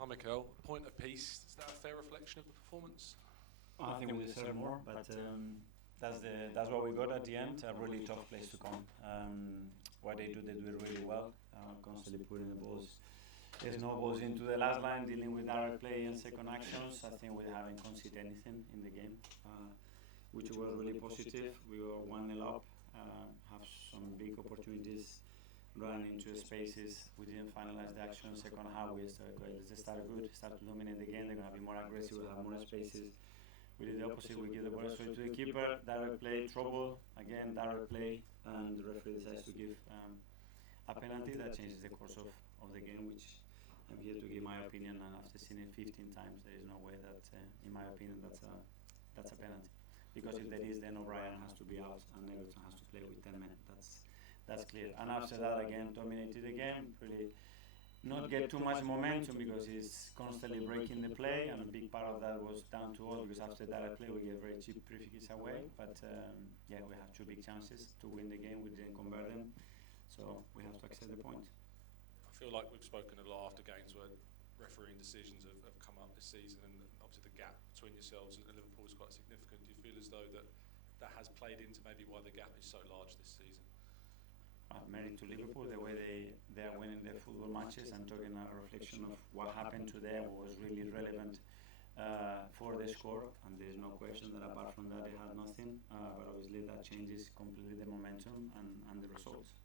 Hi Mikel, point of peace, is that a fair reflection of the performance? I think we deserve more, but that's what we got at the end. A really tough place to come. What they do it really well. Constantly putting the balls, no balls into the last line, dealing with direct play and second actions. I think we haven't conceded anything in the game, which was really positive. We were 1-0 up, have some big opportunities. Running into spaces, we didn't finalize the action. Second half, we started great. They started good, started to dominate the game. They're going to be more aggressive, we'll have more spaces. We did the opposite, we give the ball straight to the keeper, direct play, trouble, again, direct play, and the referee decides to give a penalty that changes the course of the game, which I'm here to give my opinion, and after seeing it 15 times, there is no way that, in my opinion, that's a penalty. Because if there is, then O'Brien has to be out, and Everton has to play with 10 men. That's clear. And after that, again, dominated the game. Really not get too much momentum because he's constantly breaking the play, and a big part of that was down to us because after that play we gave very cheap free kicks away. But yeah, we had 2 big chances to win the game. We didn't convert them, so we have to accept the point. I feel like we've spoken a lot after games where refereeing decisions have come up this season, and obviously the gap between yourselves and Liverpool is quite significant. Do you feel as though that has played into maybe why the gap is so large this season? Merit to Liverpool, the way they are winning their football matches, and talking a reflection of what happened to them was really relevant for the score, and there is no question that apart from that they had nothing, but obviously that changes completely the momentum and the results.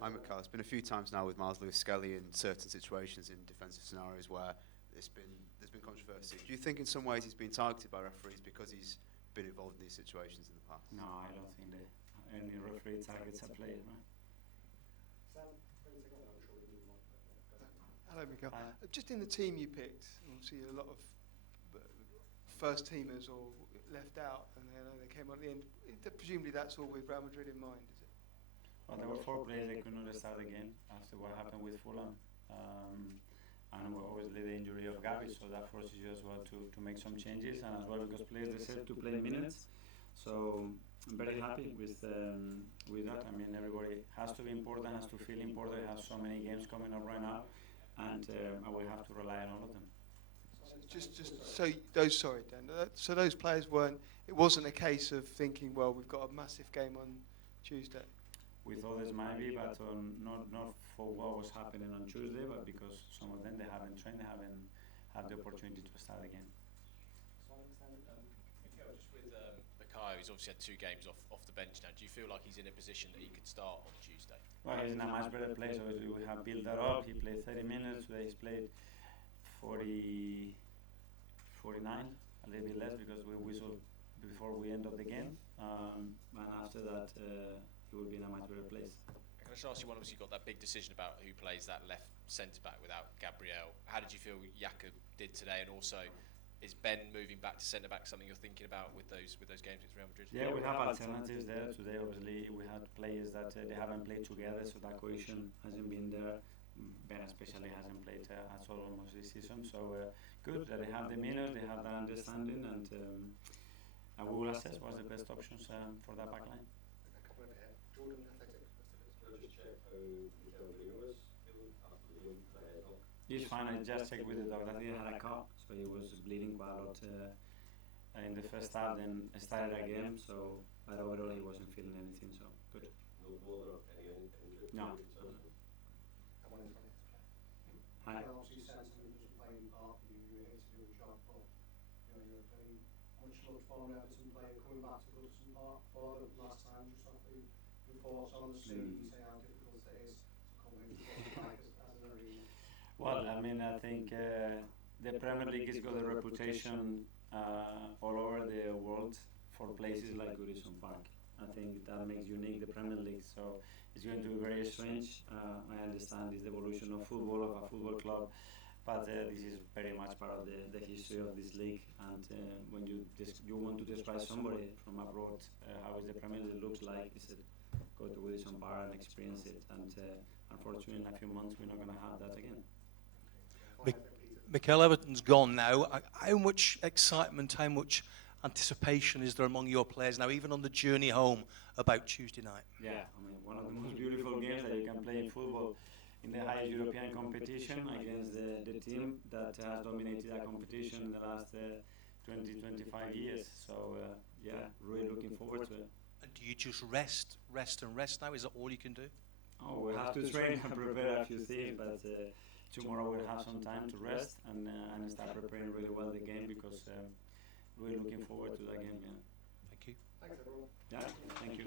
I'm Mikel. It's been a few times now with Miles Lewis-Skelly in certain situations in defensive scenarios where there's been controversy. Do you think in some ways he's been targeted by referees because he's been involved in these situations in the past? No, I don't think that any referee targets a player, right? Hello, Mikel. Just in the team you picked, obviously a lot of first teamers or left out, and they came on at the end. Presumably that's all with Real Madrid in mind, is it? Well, there were 4 players that could not start again after what happened with Fulham, and obviously the injury of Gavi, so that forces you as well to make some changes, and as well because players deserve to play minutes. So I'm very happy with that. I mean, everybody has to be important, has to feel important. I have so many games coming up right now, and I will have to rely on all of them. So those players weren't. It wasn't a case of thinking, well, we've got a massive game on Tuesday. With others maybe, but not for what was happening on Tuesday, but because some of them they haven't trained, they haven't had the opportunity to start again. Mikel, he's obviously had 2 games off the bench now. Do you feel like he's in a position that he could start on Tuesday? Well, he's in a much better place. Obviously, we have built that up. He played 30 minutes. Today he's played 49, a little bit less because we whistled before we end up the game. And after that, he will be in a much better place. Can I just ask you one? Obviously, you got that big decision about who plays that left centre back without Gabriel. How did you feel Jakob did today, and also is Ben moving back to centre back something you're thinking about with those games against Real Madrid? Yeah, we have alternatives there. Today, obviously, we had players that they haven't played together, so that cohesion hasn't been there. Ben especially hasn't played at all almost this season, so good that they have the minutes, they have that understanding, and we will assess what's the best options for that back line. He's fine. I just checked with the doctor. I think he had a cut, so he was bleeding quite a lot in the first half. Then started again. So, but overall he wasn't feeling anything. So good. No. Hi. Well, I mean, I think the Premier League has got a reputation all over the world for places like Goodison Park. I think that makes unique the Premier League. So it's going to be very strange. I understand it's the evolution of football, of a football club, but this is very much part of the history of this league. And when you want to describe somebody from abroad, how is the Premier League looks like, is it go to Goodison Park and experience it. And unfortunately, in a few months, we're not going to have that again. Mikel, Everton's gone now. How much excitement, how much anticipation is there among your players now, even on the journey home about Tuesday night? Yeah, I mean, one of the most beautiful games that you can play in football, in the highest European competition against the team that has dominated that competition in the last 20-25 years. So yeah, really looking forward to it. And do you just rest now? Is that all you can do? Oh, we'll have to train and prepare a few things, but tomorrow we'll have some time to rest and start preparing really well the game, because really looking forward to that game. Yeah. Thank you. Thanks, everyone. Yeah, thank you.